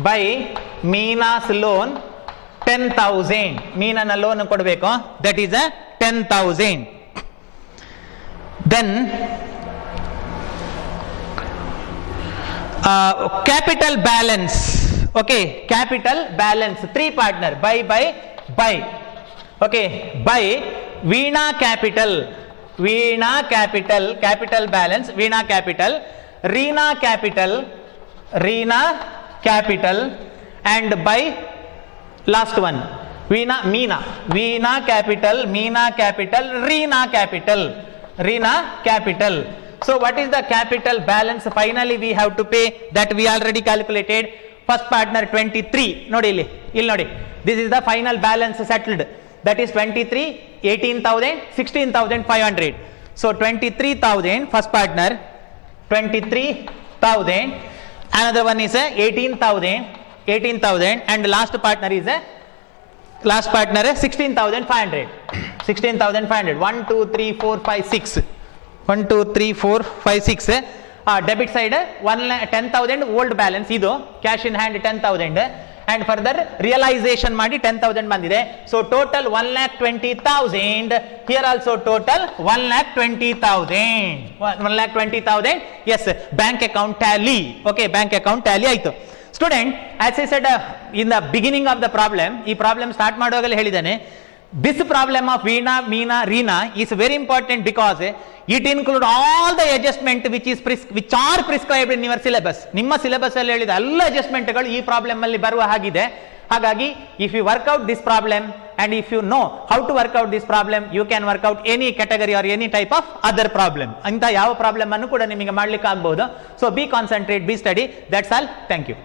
by Meena's loan 10,000. ಮೀನನ loan ಕೊಡಬೇಕು, that is 10,000. Then capital balance. Okay, capital balance, 3 partner, by. Okay, by Veena capital, capital balance, Veena capital, Reena capital, and by last one, Meena capital, Reena capital. So what is the capital balance finally we have to pay? That we already calculated. First partner 23, nodi illi nodi, this is the final balance settled, that is 23, 18,000, 16,500. So 23,000 first partner, 23,000, another one is 18,000, and last partner is 16,500. 1 2 3 4 5 6. Debit side 10,000 old balance, idu cash in hand 10,000, and further realization ಮಾಡಿ 10,000 ಬಂದಿದೆ. So total 1,20,000. Here also total 1,20,000. Yes, bank account tally. Okay, bank account tally ಆಯ್ತು. Student, as I said in the beginning of the problem, ಈ problem start ಮಾಡುವಾಗಲೇ ಹೇಳಿದ್ದೇನೆ, this problem of Veena, Meena, Reena is very important because it include all the adjustment which are prescribed in your syllabus. ನಿಮ್ಮ syllabus ಅಲ್ಲಿ ಹೇಳಿದ ಎಲ್ಲ ಅಡ್ಜಸ್ಟ್ಮೆಂಟ್ಗಳು ಈ problem ಅಲ್ಲಿ ಬರುವ ಹಾಗಿದೆ. ಹಾಗಾಗಿ if you work out this problem and if you know how to work out this problem, you can work out any category or any type of other problem. ಅಂತ ಯಾವ ಪ್ರಾಬ್ಲಮ್ ಅನ್ನು ಕೂಡ ನಿಮಗೆ ಮಾಡ್ಲಿಕ್ಕೆ ಆಗಬಹುದು. So be concentrate, be study. That's all. Thank you.